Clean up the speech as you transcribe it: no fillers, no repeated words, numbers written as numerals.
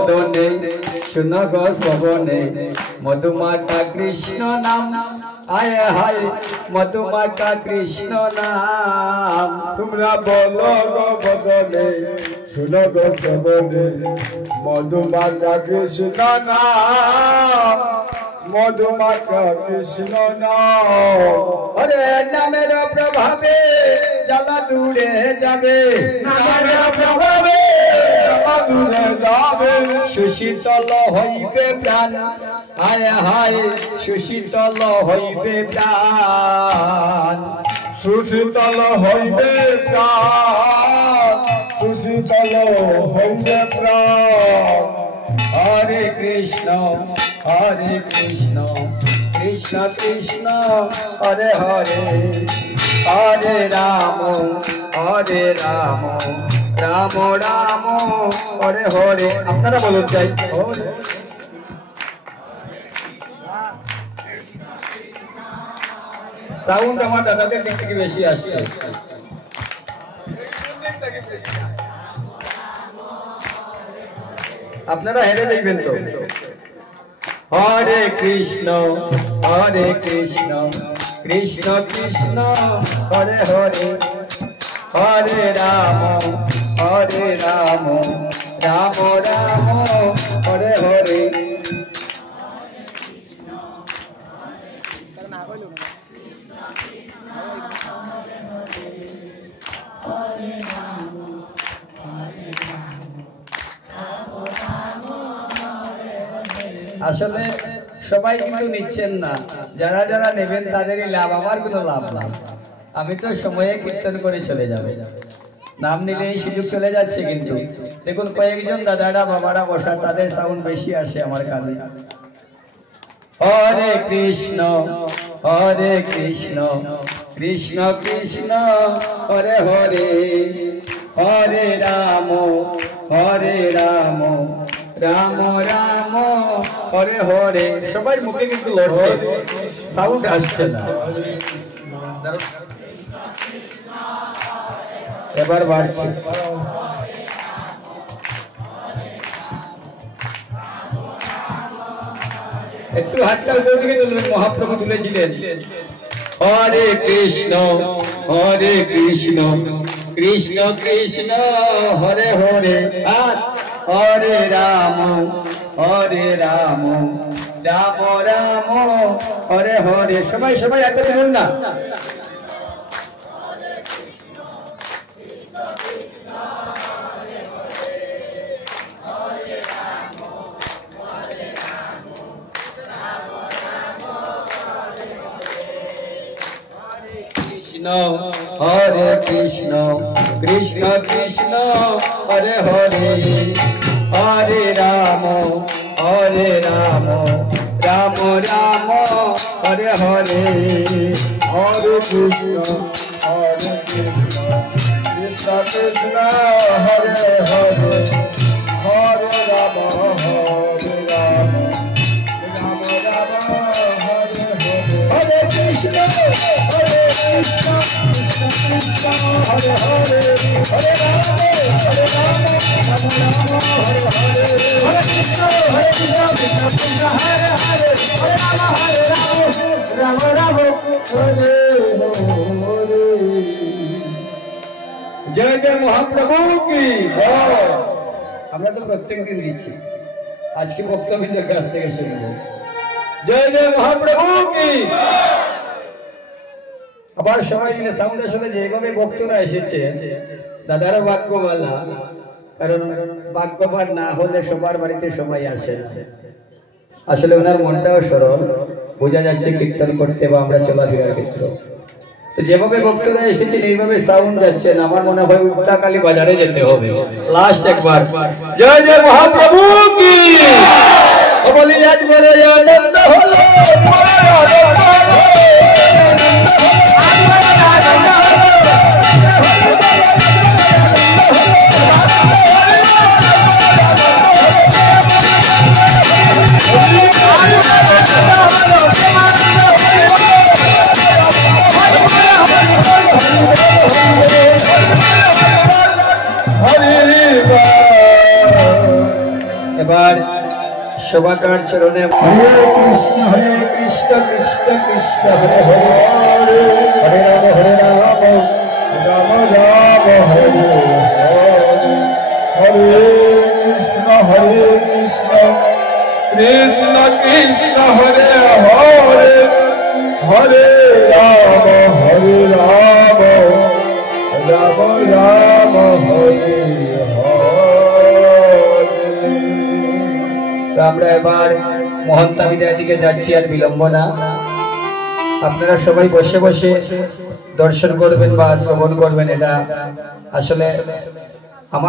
सुनो गो श्रवणे मधुमाता कृष्ण नाम आय हाय मधुमाता कृष्ण नाम तुमरा बोलो गो बदने सुनो गो श्रवणे मधुमाता कृष्ण नाम मधुमाता कृष्ण नाम अरे नामेर प्रभावे जला दूरे जाबे नामेर प्रभावे जला दूरे जाबे सुशीतल हইবে प्राण हाय हाय सुशीतल हইবে प्राण सुशीतल हইবে प्राण सुशीतल हইবে प्राण हरे कृष्ण कृष्ण कृष्ण हरे हरे हरे राम राम राम हरे हरे আপনারা বলুন চাই সাউন্ড আমার দাদাদের দিক থেকে বেশি আসছে আপনারা হেরে যাইবেন তো हरे कृष्ण कृष्ण कृष्ण हरे हरे हरे राम राम राम हरे हरे আসলে সবাই কিন্তু নিচ্ছেন না যারা যারা নেবেন তাদেরই লাভ আমার কোনো লাভ না আমি তো সময়ে কীর্তন করে চলে যাব নাম নিলেই সুযোগ চলে যাচ্ছে কিন্তু দেখুন কয়েকজন দাদারা বাবারা বসা তাদের সাউন্ড বেশি আসে আমার কানে হরে কৃষ্ণ কৃষ্ণ কৃষ্ণ হরে হরে হরে রাম রাম রাম হরে হরে সবার মুখে কিন্তু লড়ছে সাউন্ড আসছে না এবার বাড়ছে একটু হাতটা উপর দিকে তুলবেন মহাপ্রভু তুলেছিলেন হরে কৃষ্ণ কৃষ্ণ কৃষ্ণ হরে হরে हरे राम राम राम हरे हरे सबाई सबाई एक बोलुन ना हरे कृष्ण कृष्ण कृष्ण हरे हरे हरे राम राम राम हरे हरे हरे कृष्ण कृष्ण कृष्ण हरे हरे हरे राम राम राम हरे हरे हरे कृष्ण कृष्ण कृष्ण हरे हरे हरे राम राम राम हरे हरे हरे कृष्ण कृष्ण कृष्ण हरे हरे हरे राम राम हरे हरे जय जय महाप्रभु की जय আমরা তো প্রত্যেকদিন দিচ্ছি আজকে বক্তব্যের কাছ থেকে শুনবো জয় জয় মহাপ্রভু কি আবার সবাই মিলে সাউন্ডের সাথে যেভাবে বক্তরা এসেছে দাদারও ভাগ্যবালা কারণ ভাগ্যবান না হলে সবার বাড়িতে সবাই আসে আসলে ওনার মনটাও সরল বোঝা যাচ্ছে কীর্তন করতে বা আমরা চলাফেরার ক্ষেত্রে তো যেভাবে বক্তরা এসেছেন এইভাবে সাউন্ড যাচ্ছেন আমার মনে হয় উত্তাকালী বাজারে যেতে হবে লাস্ট একবার জয় জয় মহাপ্রভু কি বলি আজ বড় আনন্দ হলো এবার শোভাকার চরণে হরে কৃষ্ণ কৃষ্ণ কৃষ্ণ হরে হরে হরে রাম রাম রাম হরে হরে হরে কৃষ্ণ কৃষ্ণ কৃষ্ণ হরে হরে হরে রাম রাম রাম হরে হরে। তো আমরা এবার মহন্তা বিদায়ের দিকে যাচ্ছি, আর বিলম্ব না। আপনারা সবাই বসে বসে দর্শন করবেন বা শ্রবণ করবেন, এটা আসলে